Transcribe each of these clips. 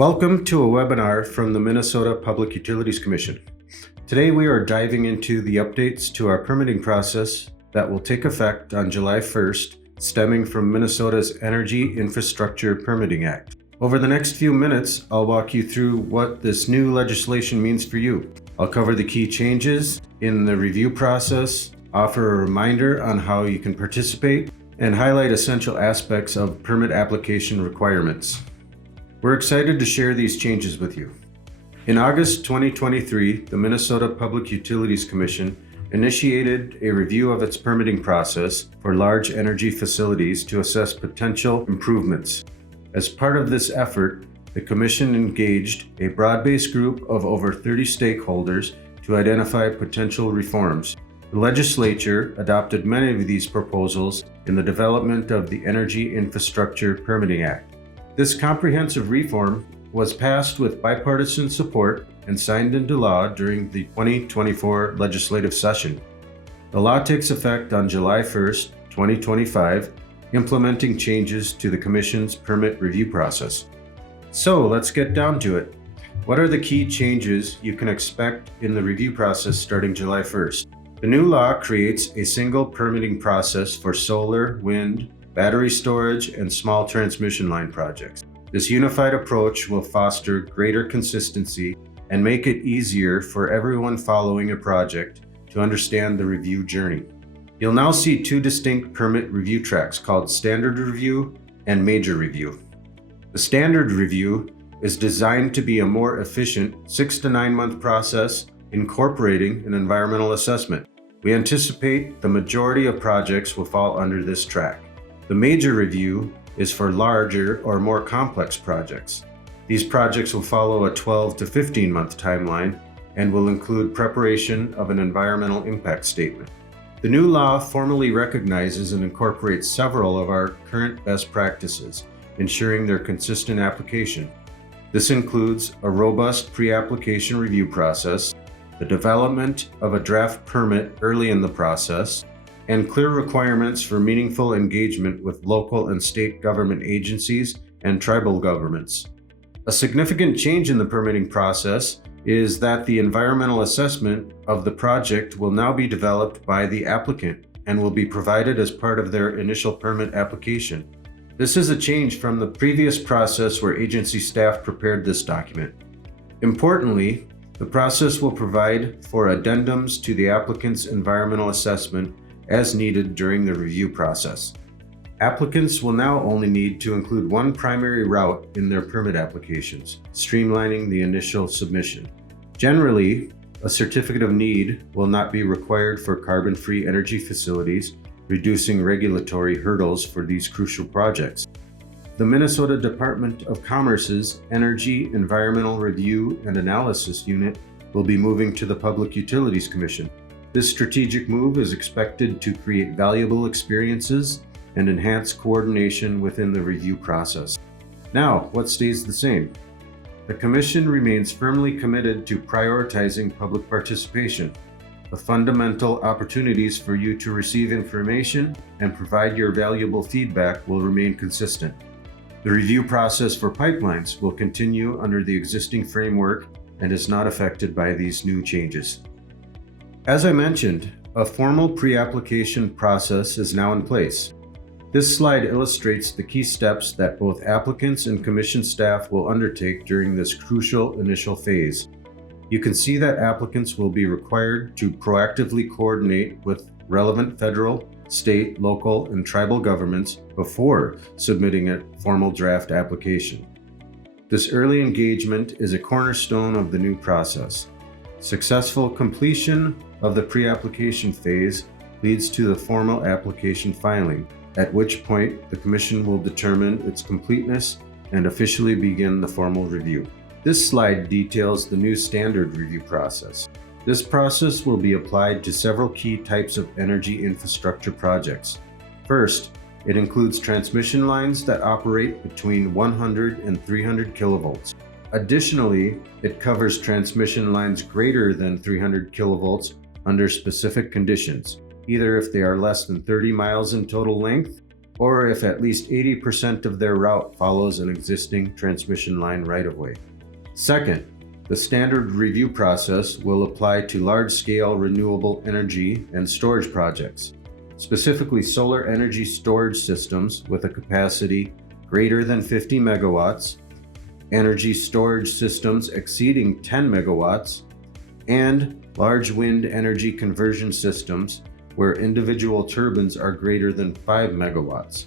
Welcome to a webinar from the Minnesota Public Utilities Commission. Today we are diving into the updates to our permitting process that will take effect on July 1st, stemming from Minnesota's Energy Infrastructure Permitting Act. Over the next few minutes, I'll walk you through what this new legislation means for you. I'll cover the key changes in the review process, offer a reminder on how you can participate, and highlight essential aspects of permit application requirements. We're excited to share these changes with you. In August 2023, the Minnesota Public Utilities Commission initiated a review of its permitting process for large energy facilities to assess potential improvements. As part of this effort, the Commission engaged a broad-based group of over 30 stakeholders to identify potential reforms. The legislature adopted many of these proposals in the development of the Energy Infrastructure Permitting Act. This comprehensive reform was passed with bipartisan support and signed into law during the 2024 legislative session. The law takes effect on July 1st, 2025, implementing changes to the Commission's permit review process. So let's get down to it. What are the key changes you can expect in the review process starting July 1st? The new law creates a single permitting process for solar, wind, battery storage, and small transmission line projects. This unified approach will foster greater consistency and make it easier for everyone following a project to understand the review journey. You'll now see two distinct permit review tracks called Standard Review and Major Review. The Standard Review is designed to be a more efficient 6 to 9 month process incorporating an environmental assessment. We anticipate the majority of projects will fall under this track. The Major Review is for larger or more complex projects. These projects will follow a 12 to 15 month timeline and will include preparation of an environmental impact statement. The new law formally recognizes and incorporates several of our current best practices, ensuring their consistent application. This includes a robust pre-application review process, the development of a draft permit early in the process, and clear requirements for meaningful engagement with local and state government agencies and tribal governments. A significant change in the permitting process is that the environmental assessment of the project will now be developed by the applicant and will be provided as part of their initial permit application. This is a change from the previous process where agency staff prepared this document. Importantly, the process will provide for addendums to the applicant's environmental assessment as needed during the review process. Applicants will now only need to include one primary route in their permit applications, streamlining the initial submission. Generally, a certificate of need will not be required for carbon-free energy facilities, reducing regulatory hurdles for these crucial projects. The Minnesota Department of Commerce's Energy Environmental Review and Analysis Unit will be moving to the Public Utilities Commission. This strategic move is expected to create valuable experiences and enhance coordination within the review process. Now, what stays the same? The Commission remains firmly committed to prioritizing public participation. The fundamental opportunities for you to receive information and provide your valuable feedback will remain consistent. The review process for pipelines will continue under the existing framework and is not affected by these new changes. As I mentioned, a formal pre-application process is now in place. This slide illustrates the key steps that both applicants and Commission staff will undertake during this crucial initial phase. You can see that applicants will be required to proactively coordinate with relevant federal, state, local, and tribal governments before submitting a formal draft application. This early engagement is a cornerstone of the new process. Successful completion of the pre-application phase leads to the formal application filing, at which point the Commission will determine its completeness and officially begin the formal review. This slide details the new standard review process. This process will be applied to several key types of energy infrastructure projects. First, it includes transmission lines that operate between 100 and 300 kilovolts. Additionally, it covers transmission lines greater than 300 kilovolts under specific conditions, either if they are less than 30 miles in total length or if at least 80% of their route follows an existing transmission line right-of-way. Second, the standard review process will apply to large-scale renewable energy and storage projects, specifically solar energy storage systems with a capacity greater than 50 megawatts, energy storage systems exceeding 10 megawatts, and large wind energy conversion systems where individual turbines are greater than 5 megawatts.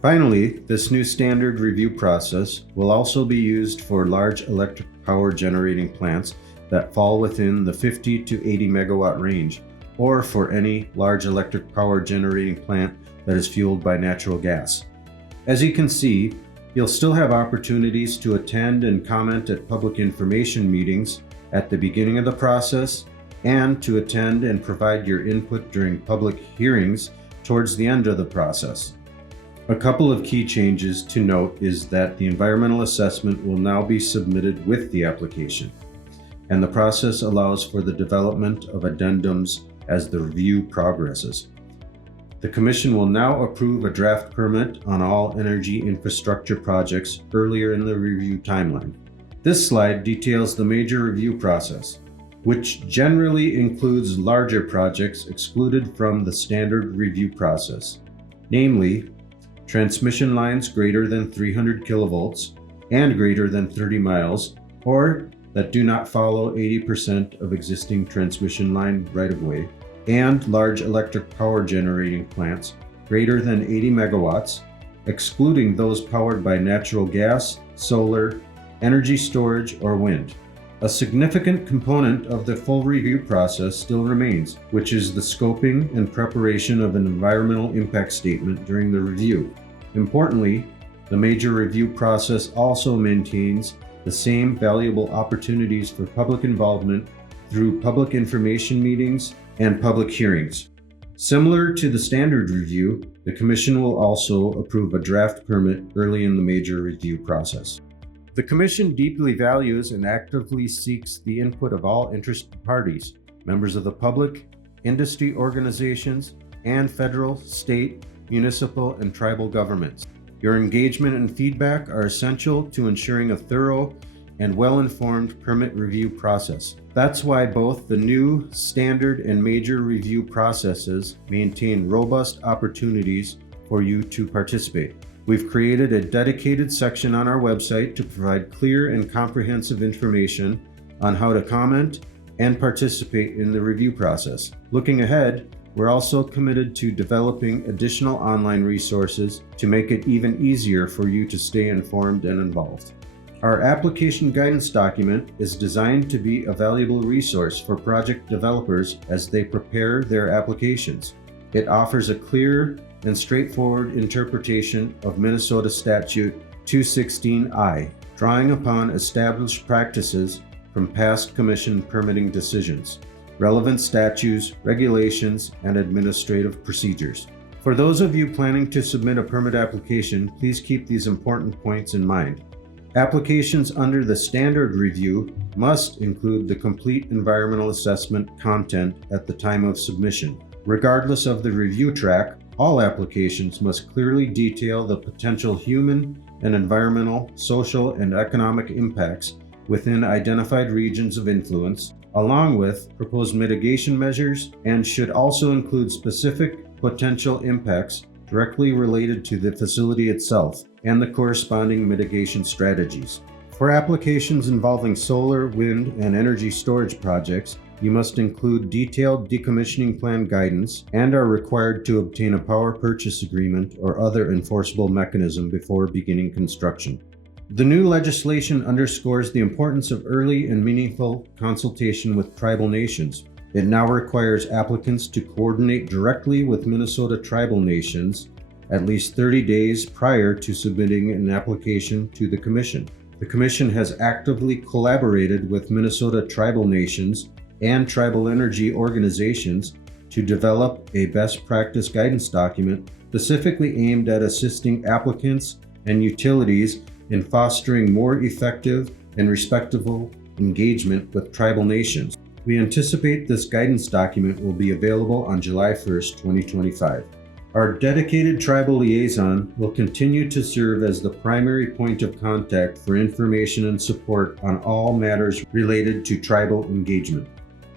Finally, this new standard review process will also be used for large electric power generating plants that fall within the 50 to 80 megawatt range, or for any large electric power generating plant that is fueled by natural gas. As you can see, you'll still have opportunities to attend and comment at public information meetings at the beginning of the process, and to attend and provide your input during public hearings towards the end of the process. A couple of key changes to note is that the environmental assessment will now be submitted with the application, and the process allows for the development of addendums as the review progresses. The Commission will now approve a draft permit on all energy infrastructure projects earlier in the review timeline. This slide details the major review process, which generally includes larger projects excluded from the standard review process, namely transmission lines greater than 300 kilovolts and greater than 30 miles, or that do not follow 80% of existing transmission line right-of-way, and large electric power generating plants greater than 80 megawatts, excluding those powered by natural gas, solar, energy storage, or wind. A significant component of the full review process still remains, which is the scoping and preparation of an environmental impact statement during the review. Importantly, the major review process also maintains the same valuable opportunities for public involvement through public information meetings and public hearings. Similar to the standard review, the Commission will also approve a draft permit early in the major review process. The Commission deeply values and actively seeks the input of all interested parties, members of the public, industry organizations, and federal, state, municipal, and tribal governments. Your engagement and feedback are essential to ensuring a thorough and well-informed permit review process. That's why both the new standard and major review processes maintain robust opportunities for you to participate. We've created a dedicated section on our website to provide clear and comprehensive information on how to comment and participate in the review process. Looking ahead, we're also committed to developing additional online resources to make it even easier for you to stay informed and involved. Our application guidance document is designed to be a valuable resource for project developers as they prepare their applications. It offers a clear and straightforward interpretation of Minnesota Statute 216I, drawing upon established practices from past Commission permitting decisions, relevant statutes, regulations, and administrative procedures. For those of you planning to submit a permit application, please keep these important points in mind. Applications under the standard review must include the complete environmental assessment content at the time of submission. Regardless of the review track, all applications must clearly detail the potential human and environmental, social, and economic impacts within identified regions of influence, along with proposed mitigation measures, and should also include specific potential impacts directly related to the facility itself and the corresponding mitigation strategies. For applications involving solar, wind, and energy storage projects, you must include detailed decommissioning plan guidance and are required to obtain a power purchase agreement or other enforceable mechanism before beginning construction. The new legislation underscores the importance of early and meaningful consultation with tribal nations. It now requires applicants to coordinate directly with Minnesota tribal nations at least 30 days prior to submitting an application to the Commission. The Commission has actively collaborated with Minnesota tribal nations and tribal energy organizations to develop a best practice guidance document specifically aimed at assisting applicants and utilities in fostering more effective and respectful engagement with tribal nations. We anticipate this guidance document will be available on July 1st, 2025. Our dedicated tribal liaison will continue to serve as the primary point of contact for information and support on all matters related to tribal engagement.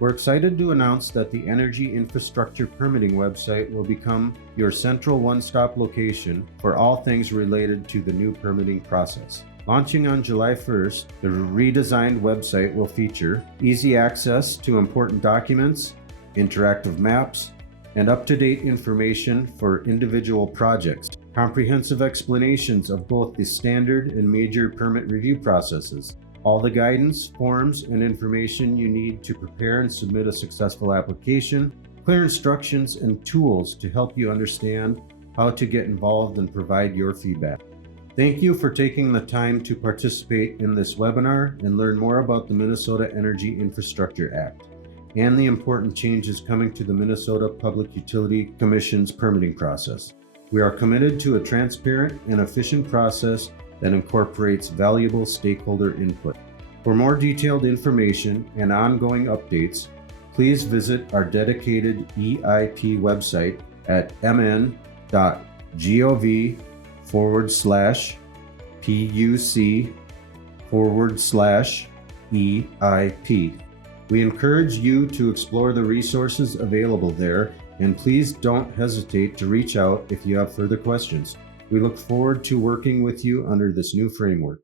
We're excited to announce that the Energy Infrastructure Permitting website will become your central one-stop location for all things related to the new permitting process. Launching on July 1st, the redesigned website will feature easy access to important documents, interactive maps, and up-to-date information for individual projects, comprehensive explanations of both the standard and major permit review processes, all the guidance, forms, and information you need to prepare and submit a successful application, clear instructions and tools to help you understand how to get involved and provide your feedback. Thank you for taking the time to participate in this webinar and learn more about the Minnesota Energy Infrastructure Act and the important changes coming to the Minnesota Public Utility Commission's permitting process. We are committed to a transparent and efficient process that incorporates valuable stakeholder input. For more detailed information and ongoing updates, please visit our dedicated EIP website at mn.gov/PUC/EIP. We encourage you to explore the resources available there, and please don't hesitate to reach out if you have further questions. We look forward to working with you under this new framework.